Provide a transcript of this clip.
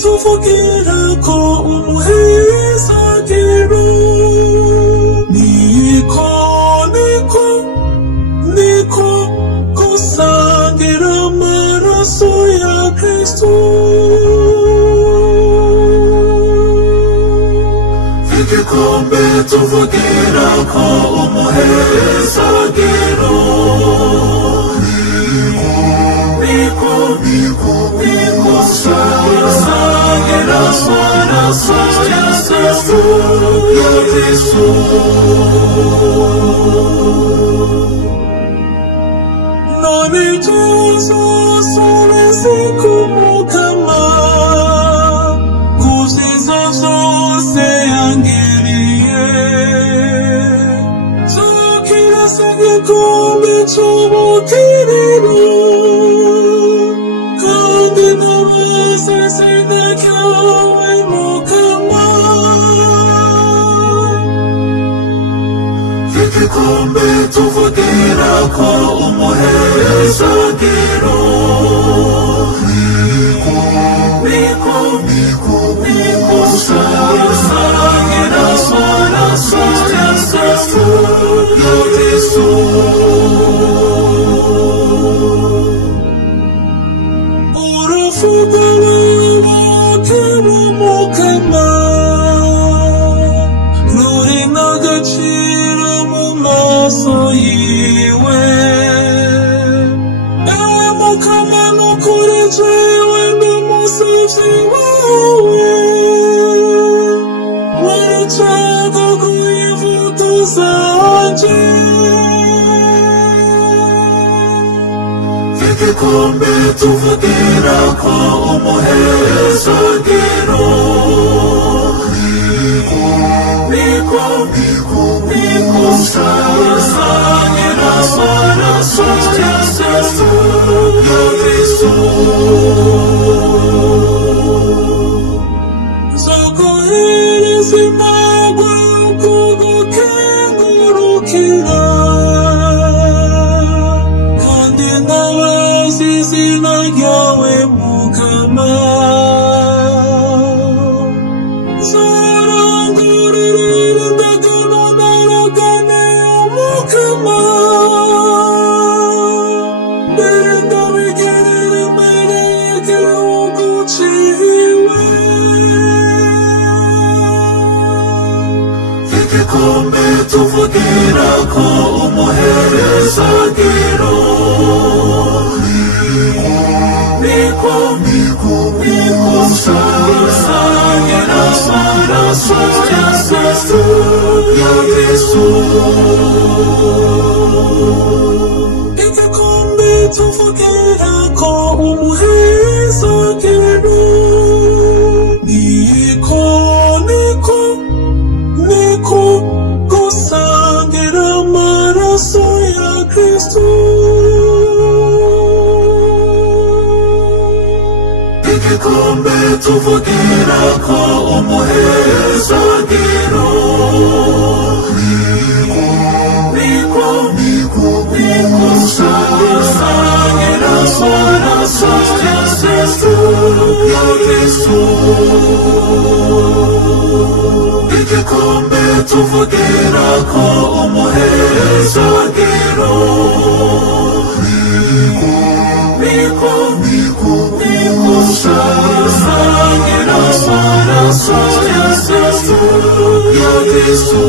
tuvugira ko umuhezagiro niko gusangira amaraso ya Kristo. Igikombe tuvugira ko umuhezagiro niko gusangira amaraso ya Kristo. None tuzosoreze kumukama kuzizo zose yangiriye, tukirase igikombe c'ubukiriro kandi n'abaseseka kawe mukama. Igikombe tuvugira ko umuhezagiro niko gusangira amaraso ya Kristo. Uruvuga abayoboke b'umukama ruri n'agaciro mu maso yiwe. Mukama nukuri jewe ndamusavye wawe, warachaka kuivuta zanje. Igikombe tuvugira ko umuhezagiro niko gusangira amaraso ya Kristo. Zokohereza imagwa ukugukengurukira kandi nabazi izina ryawe mukama. Zorangurira indagano naragane umukama, ndabigerera imbere y'igihugu ciwe. Igikombe tuvugira ko umuhezagiro niko gusangira amaraso ya Kristo. Igikombe tuvugira ko umuhezagiro niko gusangira amaraso ya Kristo. Igikombe tuvugira ko umuhezagiro niko gusangira amaraso ya Kristo. Igikombe tuvugira ko umuhezagiro niko gusangira amaraso ya Kristo.